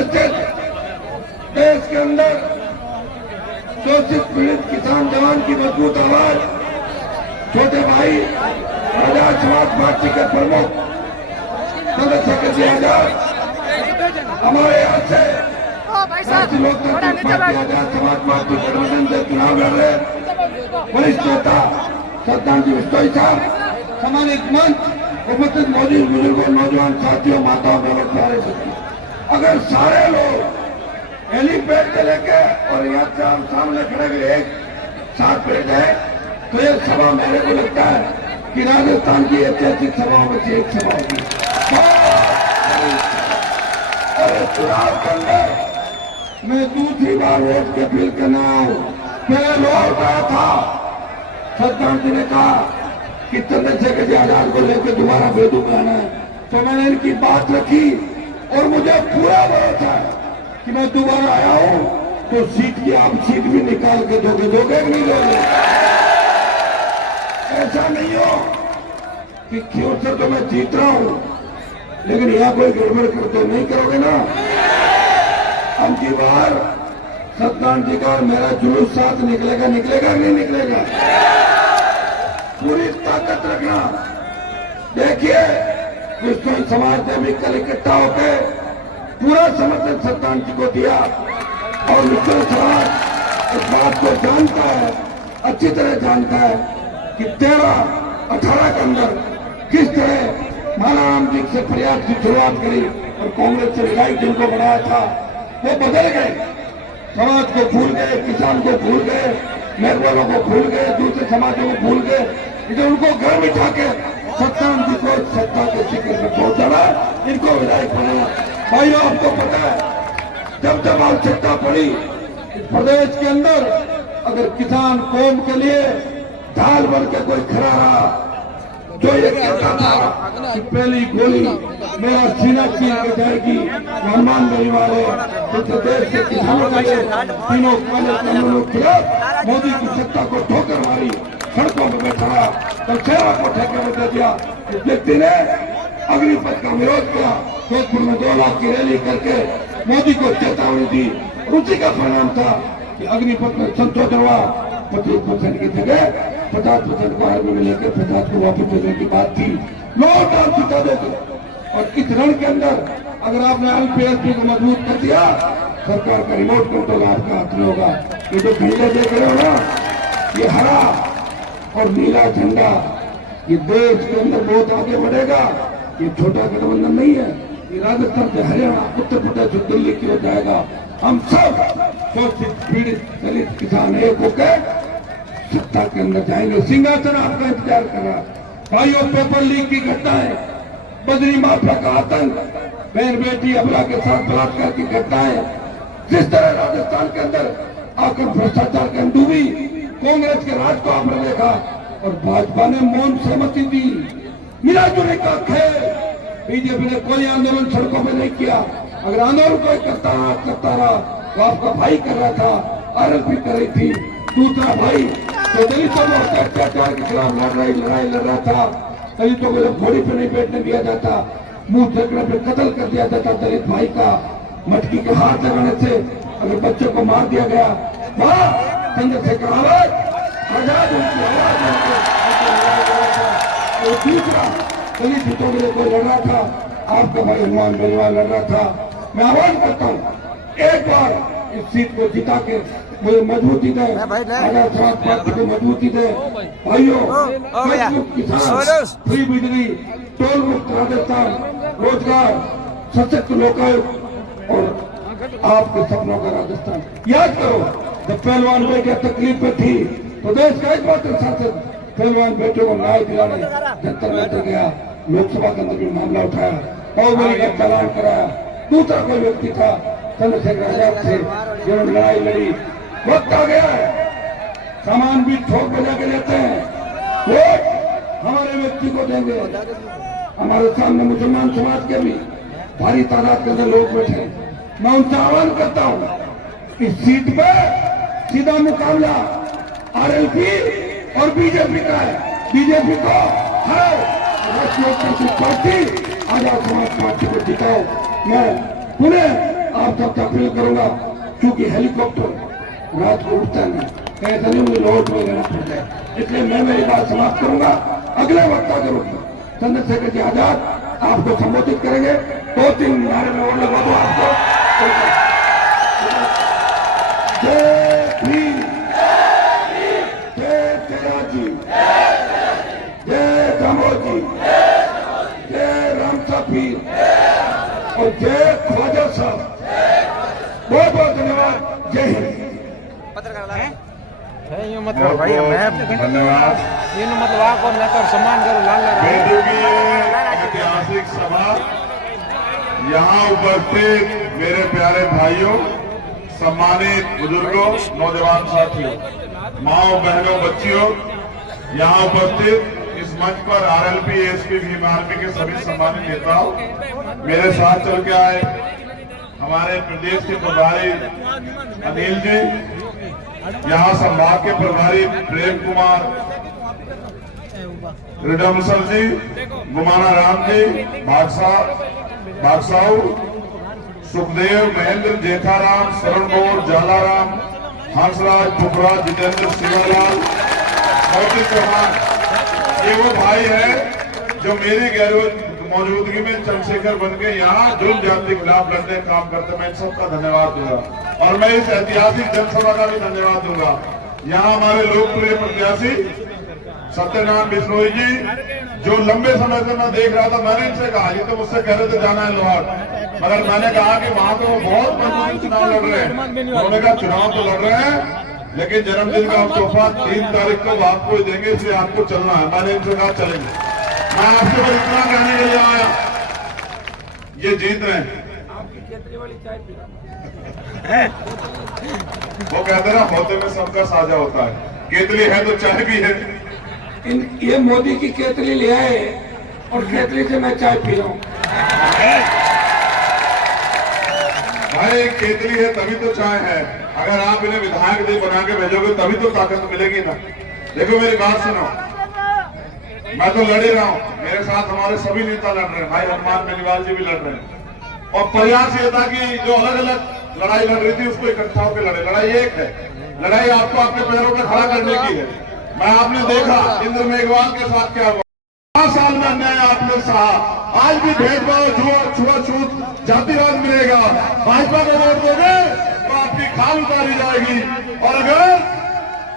उपस्थित देश के अंदर शोषित पीड़ित किसान जवान की मजबूत आवाज छोटे भाई आजाद समाज पार्टी के प्रमुख सदस्य के जी आजाद हमारे यहाँ से राष्ट्रीय लोकतांत्रिक पार्टी आजाद समाज पार्टी गठबंधन से चुनाव लड़ रहे वरिष्ठ नेता श्रद्धांजलि बिश्नोई साहब, सामाजिक मंच, उपस्थित मौजूद बुजुर्गों, नौजवान साथियों, माताओं, बहनों, प्यारे साथी, अगर सारे लोग हेलीपैड से लेके और यहाँ से हम सामने खड़े हुए एक साथ बैठ जाए तो ये सभा मेरे को लगता है कि राजस्थान की ऐतिहासिक सभाओं में से एक सभा होगी। और चुनाव के अंदर मैं दूसरी बार वोट की अपील करना हूँ। पहले लोग कहा था, श्रद्धांजलि ने कहा कि चंद्रशेखर जी आजाद को लेकर दोबारा बेदू बनाना है, तो मैंने इनकी बात रखी और मुझे पूरा भरोसा है कि मैं दोबारा आया हूं तो सीट की आप सीट भी निकाल के दोगे कि नहीं दोगे। ऐसा नहीं हो कि क्यों से तो मैं जीत रहा हूं लेकिन यहाँ कोई गड़बड़ कर तो नहीं करोगे ना। हम की बार सत्यनारायण जी का और मेरा जुलूस साथ निकलेगा नहीं निकलेगा, पूरी ताकत रखना। देखिए विश्व समाज ने भी कल इकट्ठा होकर पूरा समर्थन सत्यनारायण जी को दिया और विश्व समाज इस बात को जानता है, अच्छी तरह जानता है कि 13-18 के अंदर किस तरह मालाराम जी से प्रयास की शुरुआत करी और कांग्रेस से लड़ाई जिनको बनाया था वो बदल गए, समाज को भूल गए, किसान को भूल गए, मेहरबानों को भूल गए, दूसरे समाजों को भूल गए, लेकिन उनको घर बिठा के सत्यनारायण जी को सत्ता के शिखर में पहुंचाना, इनको विधायक बनाना। भाइयों आपको पता है जब जब आवश्यकता पड़ी इस प्रदेश के अंदर अगर किसान कौम के लिए ढाल बन के कोई खड़ा रहा जो ये कहता था कि पहली गोली मेरा सीना चीर के जाएगी, हनुमान बनी वाले तो प्रदेश के किसानों के लिए तीनों काले कानूनों के खिलाफ मोदी की सत्ता को ठोकर मारी, सड़कों पर बैठा रहा तो सेवा को ठेके में दे दिया। इस व्यक्ति ने अग्निपथ का विरोध किया, जोधपुर में 2 लाख की रैली करके मोदी को चेतावनी दी, उसी का परिणाम था कि अग्निपथ में संशोधन हुआ, 25% की जगह 50% को आर्मी में लेकर 50 को वापस देने की बात थी, लोग डाल चुका देते। और इस रण के अंदर अगर आपने एलपीएसपी को मजबूत कर दिया, सरकार का रिमोट कंट्रोल आपका हाथ में होगा। ये जो झंडे देख रहे हो ना, ये हरा और नीला झंडा ये देश के अंदर बहुत आगे बढ़ेगा। ये छोटा गठबंधन नहीं है, ये राजस्थान से हरियाणा, उत्तर प्रदेश से दिल्ली की ओर जाएगा। हम सब शोषित पीड़ित दलित किसान एक होकर सत्ता के अंदर जाएंगे, सिंहासन आपका इंतजार कर रहा है। भाइयों पेपर लीक की घटनाएं, बजरी माफिया का आतंक, बहन बेटी अबला के साथ बलात्कार की घटनाएं, जिस तरह राजस्थान के अंदर आकर भ्रष्टाचार के डूबी, कांग्रेस के राज को आपने देखा और भाजपा ने मौन सहमति दी, मिला जुलने का खेल। बीजेपी ने कोई आंदोलन सड़कों में नहीं किया, अगर आंदोलन कोई करता रहा तो आपका भाई कर रहा था, आरएलपी कर रही थी, दूसरा भाई तो दलितों में अत्याचार के खिलाफ लड़ाई लड़ रहा था। दलितों को जब घोड़ी पर नहीं बैठने दिया जाता, मुंह देखने पर कत्ल कर दिया जाता दलित भाई का, मटकी के हाथ लगाने से अगर बच्चों को मार दिया गया, वहां चंद्रशेखर आजाद उनकी आवाज और दूसरा दलित हितों के लिए कोई लड़ रहा था, आपका भाई हनुमान बेनीवाल लड़ रहा था। मैं आह्वान करता हूँ एक बार इस सीट को जिता के मुझे मजबूती दे, आजाद समाज पार्टी को मजबूती दे। भाइयों किसान, फ्री बिजली, टोल मुक्त राजस्थान, रोजगार, सशक्त लोकायुक्त और आपके सपनों का राजस्थान। याद करो जब पहलवान बेटियां तकलीफ में थी तो देश का एकमात्र सांसद पहलवान बेटे को न्याय दिलाने जंतर मंतर गया, लोकसभा के अंदर भी मामला उठाया, बाहुबली का चालान कराया। दूसरा कोई व्यक्ति था चंद्रशेखर आजाद थे जिन्होंने लड़ाई लड़ी। वक्त आ गया है, सामान भी ठोक बजा के लेते हैं, वोट हमारे व्यक्ति को देंगे। हमारे सामने मुसलमान समाज के भी भारी तादाद के अंदर लोग बैठे। मैं उनसे आह्वान करता हूँ इस सीट पे सीधा मुकाबला आरएलपी और बीजेपी का है। बीजेपी को हर राष्ट्रीय लोकतांत्रिक पार्टी आजाद समाज पार्टी को जिताओ। मैं पुनः आप सबसे अपील करूंगा, क्योंकि हेलीकॉप्टर रात को उठता नहीं, ऐसा नहीं मुझे लौट में लेना पड़ता है, इसलिए मैं मेरी बात समाप्त करूंगा। अगले वक्ता के रूप में चंद्रशेखर जी आजाद आपको संबोधित करेंगे। 2-3 नारे में और लगा दो आपको। जय भीम, जय तेरा जी, जय दामोद जी, जय रामसा पीर और जय ख्वाजा साहब। बहुत बहुत धन्यवाद। जय हिंद। मतलब भाई मैं धन्यवाद। मतलब आपको लेकर सम्मान करो लाल ऐतिहासिक सभा, यहाँ उपस्थित मेरे प्यारे भाइयों, सम्मानित बुजुर्गों, नौजवान साथियों, माओ बहनों, बच्चियों, यहाँ उपस्थित इस मंच पर आरएलपी, एसपी, भीम आर्मी के सभी सम्मानित नेताओं, मेरे साथ चल के आए हमारे प्रदेश के प्रभारी अनिल जी, यहाँ संभाग के प्रभारी प्रेम कुमार रिडमसल जी, गुमाना राम जी, बादशाह, सुखदेव, महेंद्र, जेठाराम, शरणगौर, जालाराम, हंसराज, पुखराज, जितेंद्र, शिवालाल, मौजी चौहान, ये वो भाई है जो मेरी गैर मौजूदगी में चंद्रशेखर बन के यहाँ जुल्म जाति के खिलाफ लड़ने का काम करते। मैं इन सबका धन्यवाद दूंगा और मैं इस ऐतिहासिक जनसभा का भी धन्यवाद दूंगा। यहाँ हमारे लोकप्रिय प्रत्याशी सत्यनारायण बिश्नोई जी, जो लंबे समय से मैं देख रहा था, मैंने इनसे कहा, ये तो मुझसे कह रहे थे जाना है लोहार, मगर मैंने कहा कि वहां तो वो बहुत मजबूती चुनाव लड़ रहे हैं। उन्होंने कहा चुनाव तो लड़ रहे हैं, लेकिन जन्मदिन का तोहफा 3 तारीख को आपको ही देंगे, इसलिए आपको चलना है। मैंने इनसे कहा चलेंगे। मैं आपसे बस इतना कहने के लिए आया, ये जीत रहे हैं। वो कहते ना, होते में सबका साझा होता है, केतली है तो चाय भी है। ये मोदी की केतली ले आए और केतली से मैं चाय पी रहा हूँ। भाई केतली है तभी तो चाय है। अगर आप इन्हें विधायक दे बना के भेजोगे तभी तो ताकत मिलेगी ना। देखो मेरी बात सुनो, मैं तो लड़ ही रहा हूँ, मेरे साथ हमारे सभी नेता लड़ रहे हैं, भाई हनुमान बेनीवाल जी भी लड़ रहे हैं। और प्रयास ये था कि जो अलग अलग लड़ाई लड़ रही थी उसको इकट्ठा होकर लड़े। लड़ाई एक है, लड़ाई आपको अपने पैरों पर खड़ा करने की है। मैं आपने देखा इंद्र मेघवाल के साथ क्या हुआ, 5 साल में अन्याय आपने सहा। आज भी भेदभाव, छुआछूत, जातिवाद मिलेगा। भाजपा को वोट दोगे तो आपकी खाल उतारी जाएगी, और अगर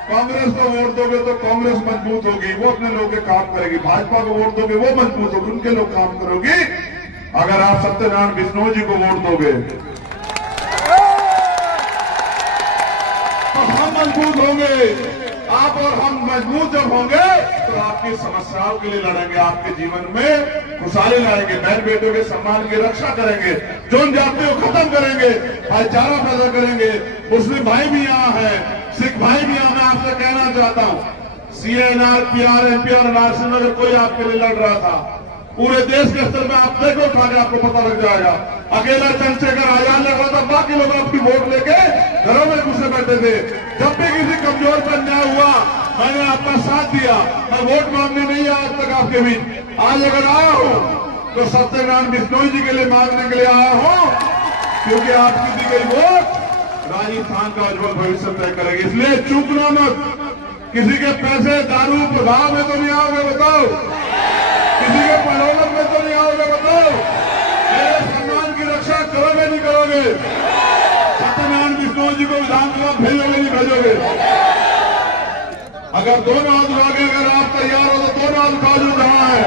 कांग्रेस को वोट दोगे तो कांग्रेस मजबूत होगी, वो अपने लोगों के काम करेगी। भाजपा को वोट दोगे वो मजबूत होगी, उनके लोग काम करोगी। अगर आप सत्यनारायण बिश्नोई जी को वोट दोगे तो हम मजबूत होंगे। आप और हम मजबूत जब होंगे तो आपकी समस्याओं के लिए लड़ेंगे, आपके जीवन में खुशहाली लाएंगे, बहन बेटों के सम्मान की रक्षा करेंगे, जोन जाति को खत्म करेंगे, भाईचारा पैदा करेंगे। मुस्लिम भाई भी यहाँ है, सिख भाई भी यहाँ। मैं आपसे कहना चाहता हूँ, CNR, PR, NPR, NRC में अगर कोई आपके लिए लड़ रहा था, पूरे देश के स्तर में आप देखो, उठा के आपको पता लग जाएगा। अकेला चंद्रशेखर आजाद लड़ रहा था, बाकी लोग आपकी वोट लेके घरों में घुसे बैठे थे। जब भी किसी कमजोर पर अन्याय हुआ, मैंने आपका साथ दिया। मैं वोट मांगने नहीं आया आज तक आपके बीच। आज अगर आया हूं तो सत्यनारायण बिश्नोई जी के लिए मांगने के लिए आया हूं, क्योंकि आपकी दी गई वोट राजस्थान का उज्जवल भविष्य तय करेगी। इसलिए चूकना मत। किसी के पैसे, दारू, प्रभाव में तो नहीं आओगे, बताओ। किसी के प्रलोभन में तो नहीं आओगे, बताओ। मेरे सम्मान की रक्षा करोगे नहीं करोगे? सत्यनारायण बिश्नोई जी को विधानसभा भेजोगे नहीं भेजोगे? अगर दोनों हाथ उठाओगे, अगर आप तैयार हो तो दोनों हाथ उठा जो जहां है।